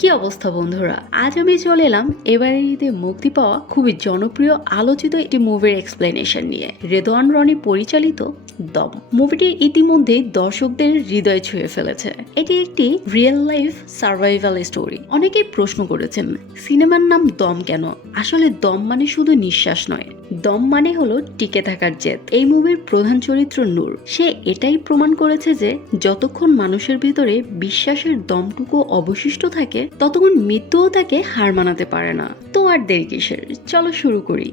কি অবস্থা বন্ধুরা, আজ আমি চলে এলাম এবারের ঈদে মুক্তি পাওয়া খুবই জনপ্রিয় আলোচিত একটি মুভির এক্সপ্লেনেশন নিয়ে। রেদওয়ান রনি পরিচালিত দম মুভিটি ইতিমধ্যে দর্শকদের হৃদয় ছুঁয়ে ফেলেছে। এটি একটি রিয়েল লাইফ সার্ভাইভাল স্টোরি। অনেকেই প্রশ্ন করেছেন সিনেমার নাম দম কেন। আসলে দম মানে শুধু নিঃশ্বাস নয়, দম মানে হলো টিকে থাকার জেদ। এই মুভির প্রধান চরিত্র নূর, সে এটাই প্রমাণ করেছে যে যতক্ষণ মানুষের ভিতরে বিশ্বাসের দমটুকু অবশিষ্ট থাকে ততক্ষণ মৃত্যুও তাকে হার মানাতে পারে না। তো আর দেরি কিসের, চলো শুরু করি।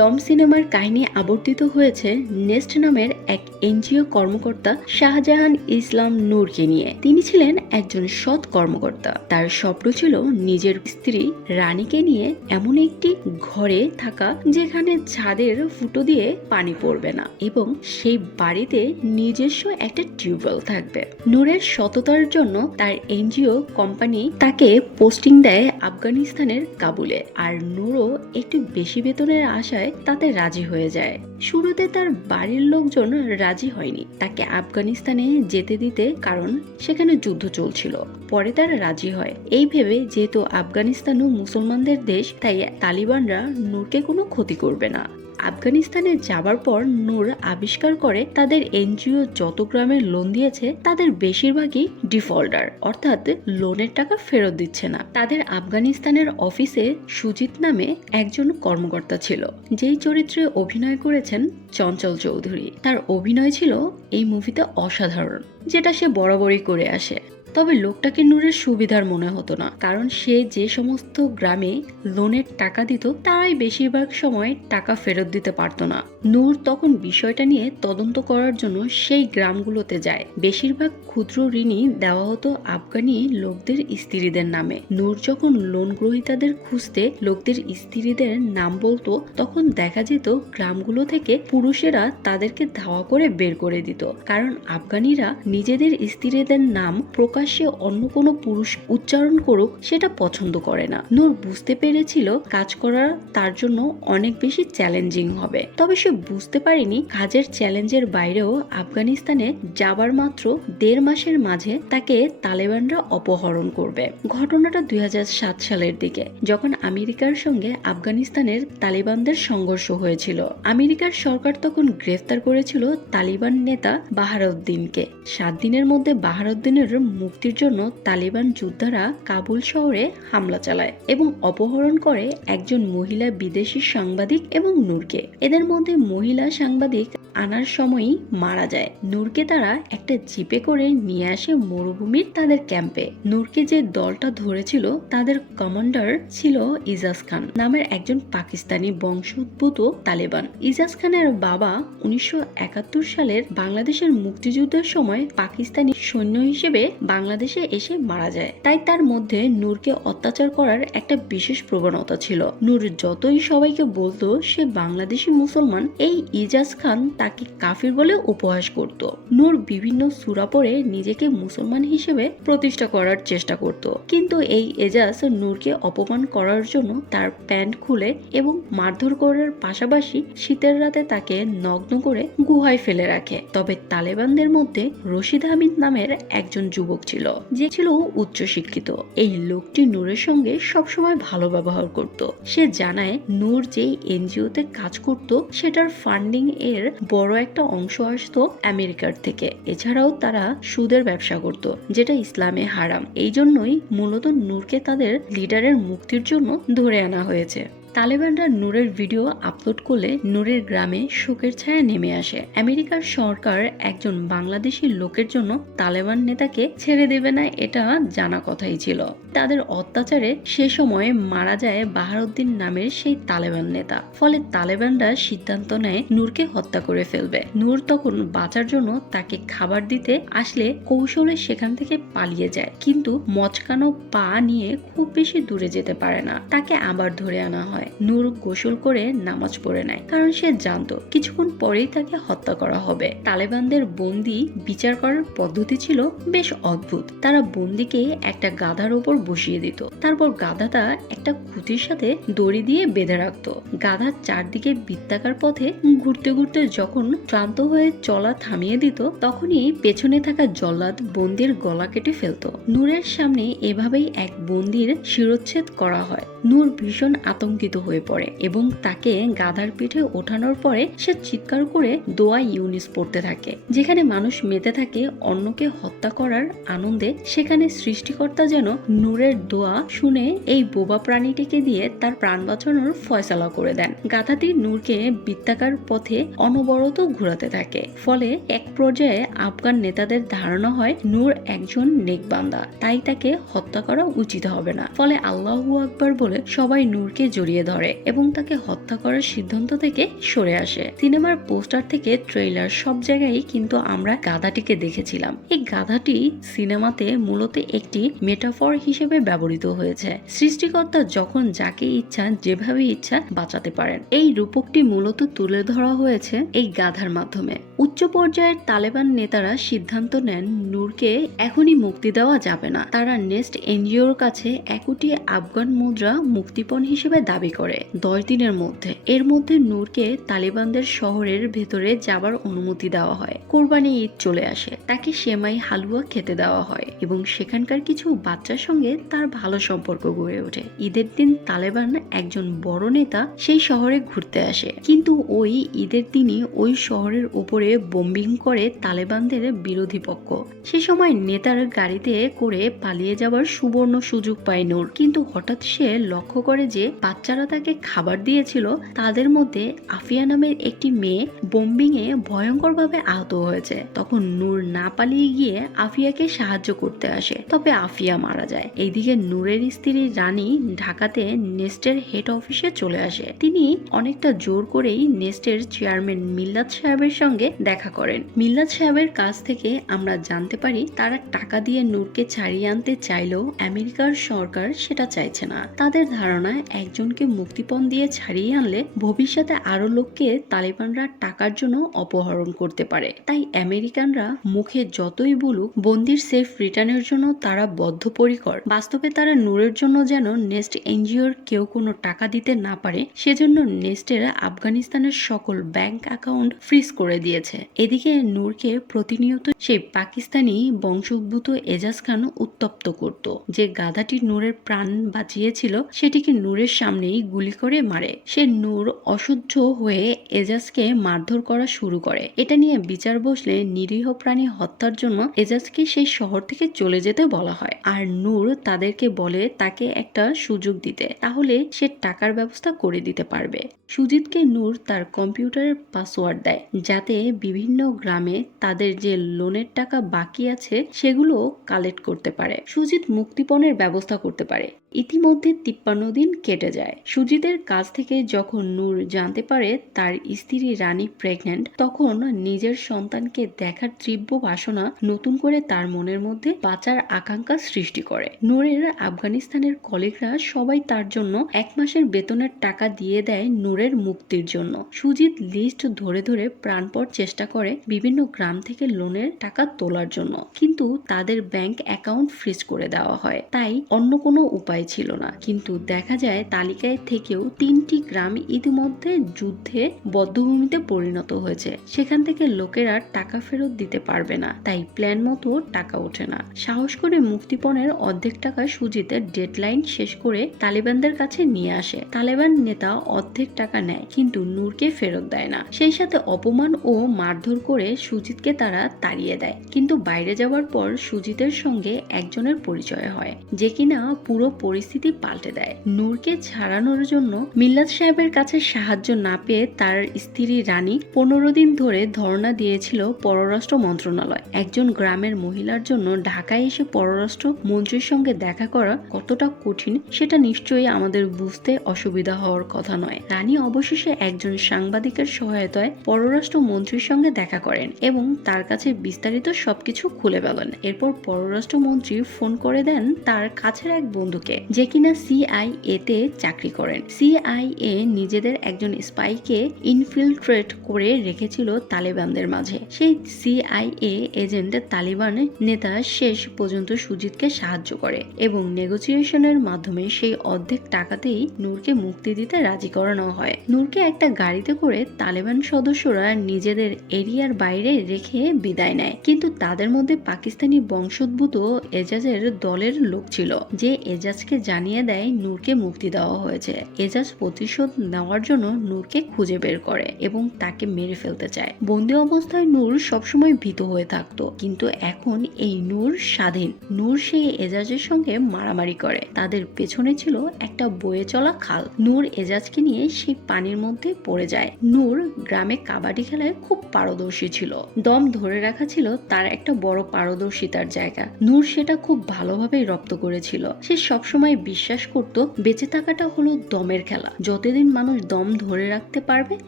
দম সিনেমার কাহিনী আবর্তিত হয়েছে নেস্ট নামের এক এনজিও কর্মকর্তা শাহজাহান ইসলাম নূরকে নিয়ে। তিনি ছিলেন একজন সৎ কর্মকর্তা। তার স্বপ্ন ছিল নিজের স্ত্রী রানীকে নিয়ে এমন একটি ঘরে থাকা যেখানে ছাদের ফুটো দিয়ে পানি পড়বে না এবং সেই বাড়িতে নিজস্ব একটা টিউবওয়েল থাকবে। নূরের সততার জন্য তার এনজিও কোম্পানি তাকে পোস্টিং দেয় আফগানিস্তানের কাবুলে। আর নূরও একটু বেশি বেতনের আশায় তাতে রাজি হয়ে যায়। শুরুতে তার বাড়ির লোকজন রাজি হয়নি তাকে আফগানিস্তানে যেতে দিতে, কারণ সেখানে যুদ্ধ চলছিল। পরে তারা রাজি হয় এই ভেবে যেহেতু আফগানিস্তানও মুসলমানদের দেশ, তাই তালিবানরা নূরকে কোনো ক্ষতি করবে না। আফগানিস্তানে যাবার পর নূর আবিষ্কার করে তাদের এনজিও যত গ্রামের লোন দিয়েছে তাদের বেশিরভাগই ডিফল্টার, অর্থাৎ লোনের টাকা ফেরত দিচ্ছে না। তাদের আফগানিস্তানের অফিসে সুজিত নামে একজন কর্মকর্তা ছিল, যেই চরিত্রে অভিনয় করেছেন চঞ্চল চৌধুরী। তার অভিনয় ছিল এই মুভিতে অসাধারণ, যেটা সে বরাবরই করে আসে। তবে লোকটাকে নূরের সুবিধার মনে হতো না, কারণ সে যে সমস্ত গ্রামে লোনের টাকা দিত তারাই বেশিরভাগ সময় টাকা ফেরত দিতে পারতো না। নূর তখন বিষয়টা নিয়ে তদন্ত করার জন্য সেই গ্রামগুলোতে যায়। বেশিরভাগ ক্ষুদ্র ঋণই দেওয়া হতো আফগানি লোকদের স্ত্রীদের নামে। নূর যখন লোন গ্রহীতাদের খুঁজতে লোকদের স্ত্রীদের নাম বলতো, তখন দেখা যেত গ্রামগুলো থেকে পুরুষেরা তাদেরকে ধাওয়া করে বের করে দিত, কারণ আফগানিরা নিজেদের স্ত্রীদের নাম প্রকাশ্যে অন্য কোনো পুরুষ উচ্চারণ করুক সেটা পছন্দ করে না। নূর বুঝতে পেরেছিল কাজ করা তার জন্য অনেক বেশি চ্যালেঞ্জিং হবে, তবে সে বুঝতে পারেনি কাজের চ্যালেঞ্জের বাইরেও আফগানিস্তানে যাবার মাত্র 1.5 মাসের মাঝে তাকে তালেবানরা অপহরণ করবে। ঘটনাটা 2007 সালের দিকে, যখন আমেরিকার সঙ্গে আফগানিস্তানের তালিবানদের সংঘর্ষ হয়েছিল। আমেরিকার সরকার তখন গ্রেফতার করেছিল তালিবান নেতা বাহারউদ্দিনকে। 7 দিনের মধ্যে বাহারউদ্দিনের মুক্তির জন্য তালিবান যোদ্ধারা কাবুল শহরে হামলা চালায় এবং অপহরণ করে একজন মহিলা বিদেশি সাংবাদিক এবং নূরকে। এদের মধ্যে মহিলা সাংবাদিক আনার সময়ই মারা যায়। নূরকে তারা একটা জিপে করে নিয়ে আসে মরুভূমির তাদের ক্যাম্পে। নূরকে যে দলটা ধরেছিল তাদের কমান্ডার ছিল ইজাজ খান নামের একজন পাকিস্তানি বংশোদ্ভূত তালেবান। ইজাজ খানের বাবা 1971 সালের বাংলাদেশের মুক্তিযুদ্ধের সময় পাকিস্তানি সৈন্য হিসেবে বাংলাদেশে এসে মারা যায়। তাই তার মধ্যে নূরকে অত্যাচার করার একটা বিশেষ প্রবণতা ছিল। নূর যতই সবাইকে বলতো সে বাংলাদেশি মুসলমান, এই ইজাজ খান তাকে কাফির বলে উপহাস করত। নূর বিভিন্ন সূরা পড়ে নিজেকে মুসলমান হিসেবে প্রতিষ্ঠা করার চেষ্টা করত, কিন্তু এই এজাজ নূরকে অপমান করার জন্য তার প্যান্ট খুলে এবং মারধর করার পাশাপাশি শীতের রাতে তাকে নগ্ন করে গুহায় ফেলে রাখে। তবে তালেবানদের মধ্যে রশিদ হামিদ নামের একজন যুবক ছিল, যে ছিল উচ্চশিক্ষিত। এই লোকটি নূরের সঙ্গে সবসময় ভালো ব্যবহার করত। সে জানায় নূর যেই এনজিওতে কাজ করত সেটার ফান্ডিং এর বড় একটা অংশ আসতো আমেরিকার থেকে। এছাড়াও তারা সুদের ব্যবসা করত, যেটা ইসলামে হারাম। এই জন্যই মূলত নূরকে তাদের লিডারের মুক্তির জন্য ধরে আনা হয়েছে। তালেবানরা নূরের ভিডিও আপলোড করলে নূরের গ্রামে শোকের ছায়া নেমে আসে। আমেরিকার সরকার একজন বাংলাদেশি লোকের জন্য তালেবান নেতাকে ছেড়ে দেবে না, এটা জানা কথাই ছিল। তাদের অত্যাচারে সে সময় মারা যায় বাহারউদ্দিন নামের সেই তালেবান নেতা। ফলে তালেবানরা সিদ্ধান্ত নেয় নূরকে হত্যা করে ফেলবে। নূর তখন বাঁচার জন্য তাকে খাবার দিতে আসলে কৌশলে সেখান থেকে পালিয়ে যায়, কিন্তু মচকানো পা নিয়ে খুব বেশি দূরে যেতে পারে না। তাকে আবার ধরে আনা হয়। হয়। নূর গোসল করে নামাজ পড়ে নেয়, কারণ সে জানতো কিছুক্ষণ পরেই তাকে হত্যা করা হবে। তালেবানদের বন্দি বিচার করার পদ্ধতি ছিল বেশ অদ্ভুত। তারা বন্দিকে একটা গাধার উপর বসিয়ে দিত, তারপর গাধাটা একটা খুঁটির সাথে দড়ি দিয়ে বেঁধে রাখত। গাধার চারদিকে বৃত্তাকার পথে ঘুরতে ঘুরতে যখন ক্লান্ত হয়ে চলা থামিয়ে দিত, তখনই পেছনে থাকা জল্লাদ বন্দির গলা কেটে ফেলত। নূরের সামনে এভাবেই এক বন্দির শিরোচ্ছেদ করা হয়। নূর ভীষণ আতঙ্কিত হয়ে পড়ে এবং তাকে গাধার পিঠে ওঠানোর পরে সে চিৎকার করে দোয়া ইউনিস পড়তে থাকে। যেখানে মানুষ মেতে থাকে অন্যকে হত্যা করার আনন্দে, সেখানে সৃষ্টিকর্তা যেন নূরের দোয়া শুনে এই বোবা প্রাণীটিকে দিয়ে তার প্রাণ বাঁচানোর ফয়সালা করে দেন। গাধাটি নূরকে বৃত্তাকার পথে অনবরত ঘোরাতে থাকে। ফলে এক পর্যায়ে আফগান নেতাদের ধারণা হয় নূর একজন নেকবান্দা, তাই তাকে হত্যা করা উচিত হবে না। ফলে আল্লাহু আকবার বলে সবাই নূরকে জড়িয়ে ধরে এবং তাকে হত্যা করার সিদ্ধান্ত থেকে সরে আসে। সিনেমার পোস্টার থেকে ট্রেইলার সব জায়গায় কিন্তু আমরা গাধাটিকে দেখেছিলাম। এই গাধাটি সিনেমাতে মূলত একটি মেটাফর হিসেবে ব্যবহৃত হয়েছে। সৃষ্টিকর্তা যখন যাকে ইচ্ছা যেভাবে ইচ্ছা বাঁচাতে পারেন, এই রূপকটি মূলত তুলে ধরা হয়েছে এই গাধার মাধ্যমে। উচ্চ পর্যায়ের তালেবান নেতারা সিদ্ধান্ত নেন নূরকে এখনই মুক্তি দেওয়া যাবে না। তারা নেস্ট এনজিওর কাছে 1 কোটি আফগান মুদ্রা মুক্তিপণ হিসেবে দাবি করে 10 দিনের মধ্যে। এর মধ্যে নূরকে তালেবানদের শহরের ভেতরে যাবার অনুমতি দেওয়া হয়। কোরবানি ঈদ চলে আসে, তাকে সেমাই হালুয়া খেতে দেওয়া হয় এবং সেখানকার কিছু বাচ্চার সঙ্গে তার ভালো সম্পর্ক গড়ে ওঠে। ঈদের দিন তালেবান একজন বড় নেতা সেই শহরে ঘুরতে আসে, কিন্তু ওই ঈদের দিনই ওই শহরের উপরে বোম্বিং করে তালেবানদের বিরোধী পক্ষ। সে সময় নেতার গাড়িতে করে পালিয়ে যাবার সুবর্ণ সুযোগ পায় নূর, কিন্তু হঠাৎ সে লক্ষ্য করে যে বাচ্চারা তাকে খাবার দিয়েছিল তাদের মধ্যে আফিয়া নামের একটি মেয়ে বোম্বিং এ ভয়ঙ্করভাবে আহত হয়েছে। তখন নূর না পালিয়ে গিয়ে আফিয়াকে সাহায্য করতে আসে, তবে আফিয়া মারা যায়। এইদিকে নূরের স্ত্রী রানী ঢাকাতে নেস্টের হেড অফিসে চলে আসে। তিনি অনেকটা জোর করেই নেস্টের চেয়ারম্যান মিল্লাত সাহেবের সঙ্গে দেখা করেন। মিল্লাত সাহেবের কাছ থেকে আমরা জানতে পারি তারা টাকা দিয়ে নূরকে ছাড়িয়ে আনতে চাইলেও আমেরিকার সরকার সেটা চাইছে না। তাদের ধারণা একজনকে মুক্তিপণ দিয়ে ছাড়িয়ে আনলে ভবিষ্যতে আরো লোককে তালেবানরা টাকার জন্য অপহরণ করতে পারে। তাই আমেরিকানরা মুখে যতই বলুক বন্দির সেফ রিটার্নের জন্য তারা বদ্ধপরিকর। বাস্তবে তারা নূরের জন্য যেন নেস্ট এনজিওর কেউ কোনো টাকা দিতে না পারে সেজন্য নেস্টের আফগানিস্তানের সকল ব্যাংক অ্যাকাউন্ট ফ্রিজ করে দিয়েছে। এদিকে নূরকে প্রতিনিয়ত সেই পাকিস্তানি বংশোদ্ভূত এজাজ খান উত্তপ্ত করত। যে গাধাটি নূরের প্রাণ বাঁচিয়েছিল সেটিকে নূরের সামনেই গুলি করে মারে। সে নূর অসহ্য হয়ে এজাজকে মারধর করা শুরু করে। এটা নিয়ে বিচার বসলে নিরীহ প্রাণী হত্যার জন্য এজাজকে সেই শহর থেকে চলে যেতে বলা হয়, আর নূর তাদেরকে বলে তাকে একটা সুযোগ দিতে, তাহলে সে টাকার ব্যবস্থা করে দিতে পারবে। সুজিতকে নূর তার কম্পিউটারের পাসওয়ার্ড দেয় যাতে বিভিন্ন গ্রামে তাদের যে লোনের টাকা বাকি আছে সেগুলো কালেক্ট করতে পারে। সুজিত মুক্তিপণের ব্যবস্থা করতে পারে। ইতিমধ্যে 53 দিন কেটে যায়। সুজিতের কাছ থেকে যখন নূর জানতে পারে তার স্ত্রী রানী প্রেগন্যান্ট, তখন নিজের সন্তানকে দেখার তীব্র বাসনা নতুন করে তার মনের মধ্যে বাঁচার আকাঙ্ক্ষা সৃষ্টি করে। নূরের আফগানিস্তানের কলিগরা সবাই তার জন্য 1 মাসের বেতনের টাকা দিয়ে দেয় নূরের মুক্তির জন্য। সুজিত লিস্ট ধরে ধরে প্রাণপণ চেষ্টা করে বিভিন্ন গ্রাম থেকে লোনের টাকা তোলার জন্য, কিন্তু তাদের ব্যাংক অ্যাকাউন্ট ফ্রিজ করে দেওয়া হয়। তাই অন্য কোনো উপায় ছিল না। কিন্তু দেখা যায় তালিকায় থেকেও 3টি গ্রাম ইতিমধ্যে যুদ্ধে বধ্যভূমিতে পরিণত হয়েছে। সেখান থেকে লোকেরা টাকা ফেরত দিতে পারবে না, তাই প্ল্যান মতো টাকা ওঠে না। সাহস করে মুক্তিপণের অর্ধেক টাকা সুজিতের ডেডলাইন শেষ করে তালেবানদের কাছে নিয়ে আসে। তালেবান নেতা অর্ধেক টাকা নেয় কিন্তু নূরকে ফেরত দেয় না। সেই সাথে অপমান ও মারধর করে সুজিতকে তারা তাড়িয়ে দেয়। কিন্তু বাইরে যাওয়ার পর সুজিতের সঙ্গে একজনের পরিচয় হয় যে কিনা পুরো পরিস্থিতি পাল্টে দেয়। নূরকে ছাড়ানোর জন্য মিল্লাত সাহেবের কাছে সাহায্য না পেয়ে তার স্ত্রী রানী 15 দিন ধরে ধর্ণা দিয়েছিল পররাষ্ট্র মন্ত্রণালয়। একজন গ্রামের মহিলার জন্য ঢাকায় এসে পররাষ্ট্র মন্ত্রীর সঙ্গে দেখা করা কতটা কঠিন সেটা নিশ্চয়ই আমাদের বুঝতে অসুবিধা হওয়ার কথা নয়। রানী অবশেষে একজন সাংবাদিকের সহায়তায় পররাষ্ট্র মন্ত্রীর সঙ্গে দেখা করেন এবং তার কাছে বিস্তারিত সবকিছু খুলে বলেন। এরপর পররাষ্ট্র মন্ত্রী ফোন করে দেন তার কাছের এক বন্ধুকে, যে কিনা CIA তে চাকরি করেন। CIA নিজেদের একজন স্পাইকে ইনফিলট্রেট করে রেখেছিল তালেবানদের মাঝে। সেই CIA এজেন্ট তালিবান নেতা শেষ পর্যন্ত সুজিতকে সাহায্য করে এবং নেগোসিয়েশনের মাধ্যমে সেই অর্ধেক টাকাতেই নূরকে মুক্তি দিতে রাজি করানো হয়। নূরকে একটা গাড়িতে করে তালেবান সদস্যরা নিজেদের এরিয়ার বাইরে রেখে বিদায় নেয়, কিন্তু তাদের মধ্যে পাকিস্তানি বংশোদ্ভূত এজাজের দলের লোক ছিল, যে এজাজকে জানিয়ে দেয় নূরকে মুক্তি দেওয়া হয়েছে। এজাজ প্রতিশোধ নেওয়ার জন্য নূরকে খুঁজে বের করে এবং তাকে মেরে ফেলতে চায়। বন্দী অবস্থায় নূর সবসময় ভীত হয়ে থাকতো, কিন্তু এখন এই নূর স্বাধীন। নূর সেই এজাজের সঙ্গে মারামারি করে। তাদের পেছনে ছিল একটা বয়ে চলা খাল। নূর এজাজকে নিয়ে সেই পানির মধ্যে পড়ে যায়। নূর গ্রামে কাবাডি খেলায় খুব পারদর্শী ছিল। দম ধরে রাখা ছিল তার একটা বড় পারদর্শিতার জায়গা। নূর সেটা খুব ভালোভাবেই রপ্ত করেছিল। সে সবসময় বিশ্বাস করত বেঁচে থাকাটা হলো দমের খেলা। যতদিন মানুষ দম ধরে রাখতে পারবে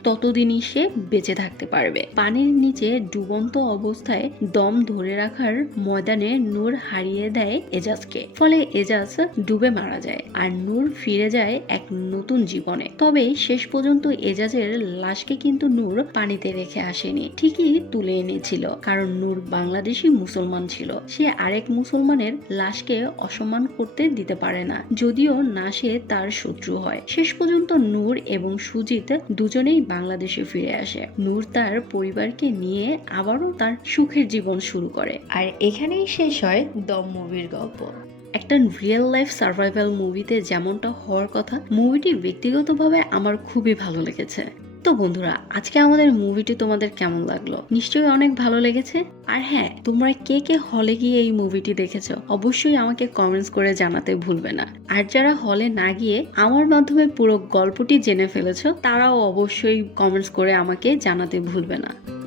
ততদিনই সে বেঁচে থাকতে পারবে। পানির নিচে ডুবন্ত অবস্থায় দম ধরে রাখার ময়দানে নূর হারিয়ে দেয় এজাজকে। ফলে এজাজ ডুবে মারা যায় আর নূর ফিরে যায় এক নতুন জীবনে। তবে শেষ পর্যন্ত এজাজের লাশকে কিন্তু নূর পানিতে রেখে আসেনি, ঠিকই তুলে এনেছিল, কারণ নূর বাংলাদেশি মুসলমান ছিল। সে আরেক মুসলমানের লাশকে অসম্মান করতে দিতে পারে না, যদিও না সে তার শত্রু হয়। শেষ পর্যন্ত নূর এবং সুজিত দুজনেই বাংলাদেশে ফিরে আসে। নূর তার পরিবারকে নিয়ে আবারও তার সুখের জীবন শুরু করে। আর এখানেই শেষ হয় দম মুভির গল্প। একটা রিয়েল লাইফ সার্ভাইভাল মুভিতে যেমনটা হওয়ার কথা, মুভিটি ব্যক্তিগতভাবে আমার খুবই ভালো লেগেছে। তো বন্ধুরা, আজকে আমাদের মুভিটি তোমাদের কেমন লাগলো? নিশ্চয়ই অনেক ভালো লেগেছে। আর হ্যাঁ, তোমরা কে কে হলে গিয়ে এই মুভিটি দেখেছো অবশ্যই আমাকে কমেন্টস করে জানাতে ভুলবে না। আর যারা হলে না গিয়ে আমার মাধ্যমে পুরো গল্পটি জেনে ফেলেছো, তারাও অবশ্যই কমেন্টস করে আমাকে জানাতে ভুলবে না।